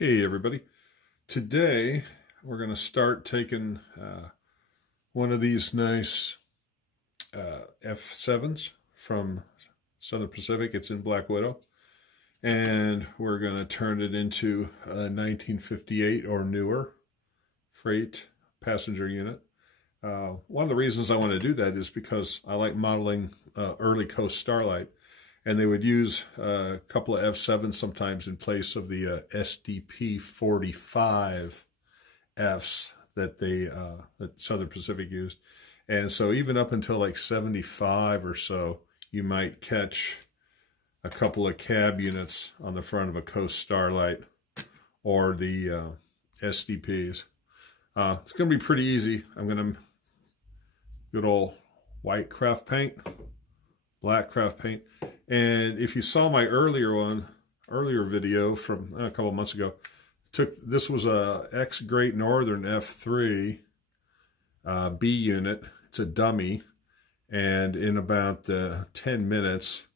Hey everybody, today we're going to start taking one of these nice F7s from Southern Pacific. It's in Black Widow, and we're going to turn it into a 1958 or newer freight passenger unit. One of the reasons I want to do that is because I like modeling early Coast Starlight. And they would use a couple of F7s sometimes in place of the SDP 45 Fs that that Southern Pacific used. And so even up until like 75 or so, you might catch a couple of cab units on the front of a Coast Starlight or the SDPs. It's going to be pretty easy. I'm going to good old white craft paint, black craft paint. And if you saw my earlier video from a couple of months ago, this was a ex Great Northern F3 B unit. It's a dummy, and in about 10 minutes,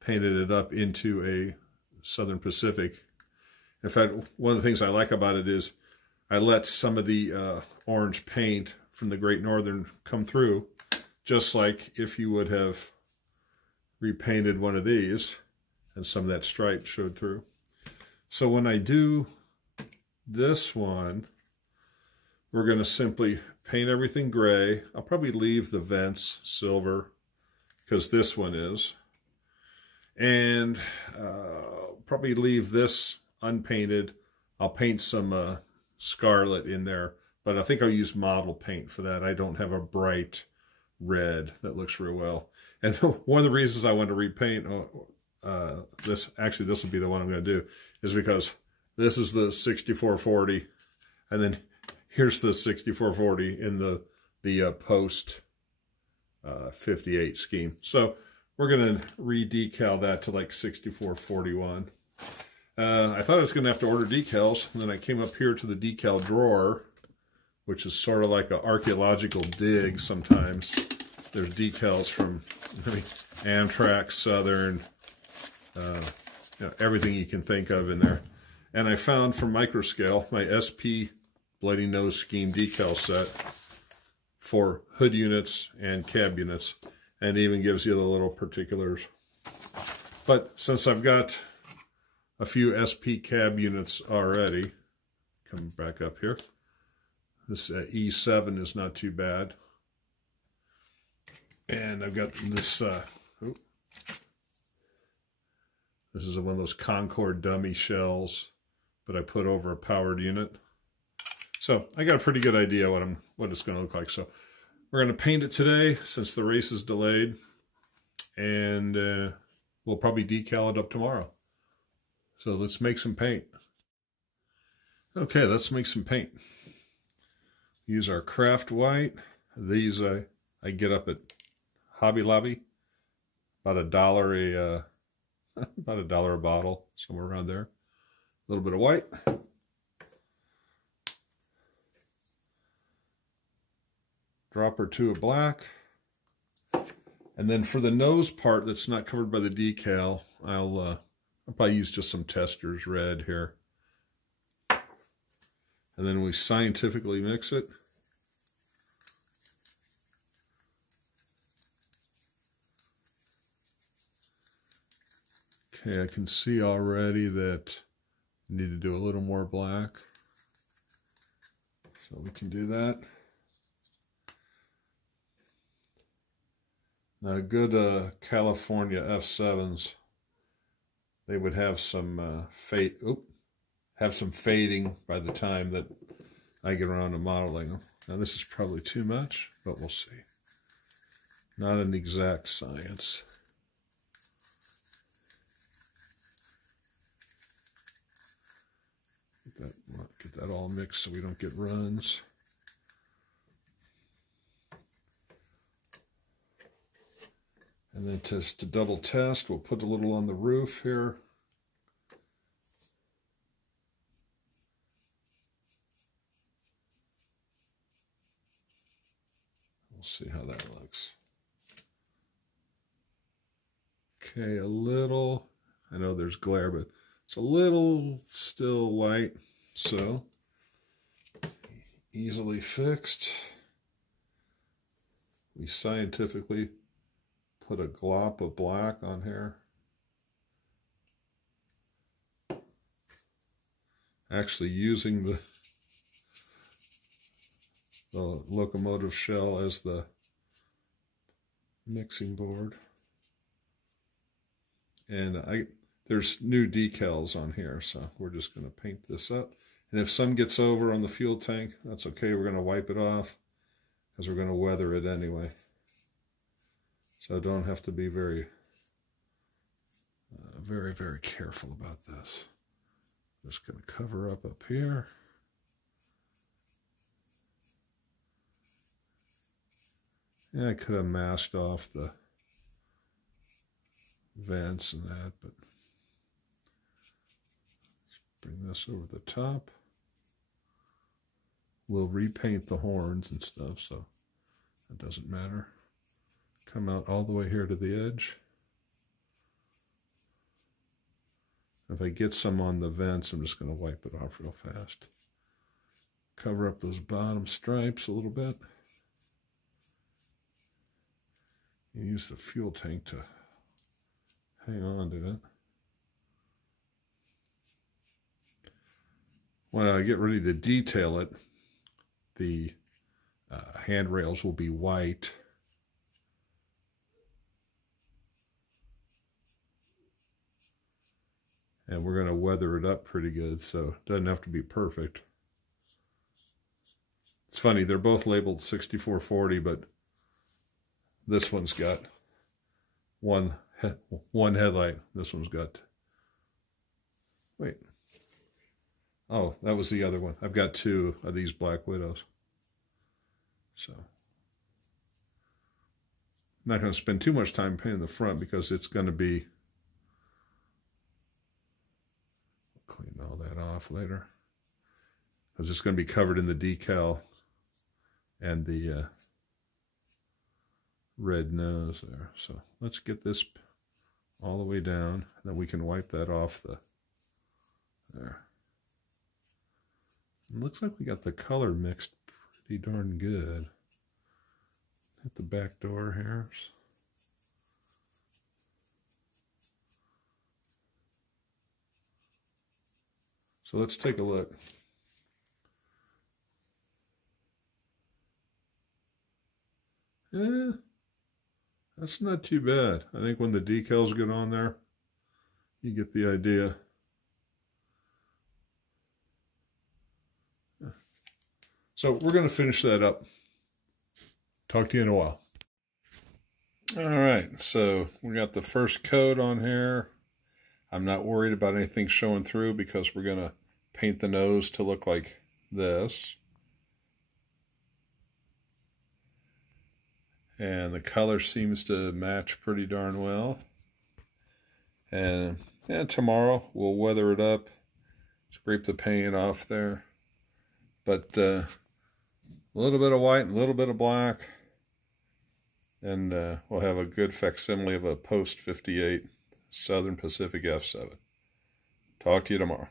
painted it up into a Southern Pacific. In fact, one of the things I like about it is I let some of the orange paint from the Great Northern come through, just like if you would have repainted one of these, and some of that stripe showed through. So when I do this one, we're going to simply paint everything gray. I'll probably leave the vents silver because this one is, and probably leave this unpainted. I'll paint some scarlet in there, but I think I'll use model paint for that. I don't have a bright red that looks real well. And one of the reasons I want to repaint this will be the one I'm going to do, is because this is the 6440, and then here's the 6440 in the post 58 scheme. So we're going to re-decal that to like 6441. I thought I was going to have to order decals, and then I came up here to the decal drawer, which is sort of like an archaeological dig sometimes. There's decals from Amtrak, Southern, everything you can think of in there. And I found from Microscale my SP Bloody Nose Scheme decal set for hood units and cab units, and it even gives you the little particulars. But since I've got a few SP cab units already, come back up here, this E7 is not too bad. And I've got this, this is one of those Concord dummy shells, but I put over a powered unit. So I got a pretty good idea what it's going to look like. So we're going to paint it today since the race is delayed, and we'll probably decal it up tomorrow. So let's make some paint. Okay, let's make some paint. Use our craft white. These I get up at Hobby Lobby, about $1 about $1 a bottle, somewhere around there. A little bit of white. Drop or two of black. And then for the nose part that's not covered by the decal, I'll probably use just some Testors red here. And then we scientifically mix it. Okay, I can see already that I need to do a little more black. So we can do that. Now, good California F7s, they would have some fading by the time that I get around to modeling them. Now, this is probably too much, but we'll see. Not an exact science. Get that all mixed so we don't get runs. And then to double test, we'll put a little on the roof here. We'll see how that looks. Okay, a little, I know there's glare, but It's a little still light, so easily fixed. We scientifically put a glop of black on here. Actually using the locomotive shell as the mixing board. And there's new decals on here, so we're just going to paint this up. And if some gets over on the fuel tank, that's okay. We're going to wipe it off because we're going to weather it anyway. So don't have to be very, very careful about this. Just going to cover up here. Yeah, I could have masked off the vents and that, but let's bring this over the top. We'll repaint the horns and stuff, so it doesn't matter. Come out all the way here to the edge. If I get some on the vents, I'm just going to wipe it off real fast. Cover up those bottom stripes a little bit. You use the fuel tank to hang on to it. When I get ready to detail it, the handrails will be white. And we're going to weather it up pretty good, so it doesn't have to be perfect. It's funny, they're both labeled 6440, but this one's got one headlight. This one's got... Wait. Oh, that was the other one. I've got two of these Black Widows. So, I'm not going to spend too much time painting the front because it's going to be... Clean all that off later. Because it's going to be covered in the decal and the red nose there. So let's get this all the way down. Then we can wipe that off there. It looks like we got the color mixed pretty darn good. Hit the back door here. So let's take a look. Yeah, that's not too bad. I think when the decals get on there, you get the idea. So we're going to finish that up. Talk to you in a while. All right, so we got the first coat on here. I'm not worried about anything showing through because we're going to paint the nose to look like this. And the color seems to match pretty darn well. And tomorrow we'll weather it up, scrape the paint off there. But a little bit of white and a little bit of black. And we'll have a good facsimile of a post-58 Southern Pacific F7. Talk to you tomorrow.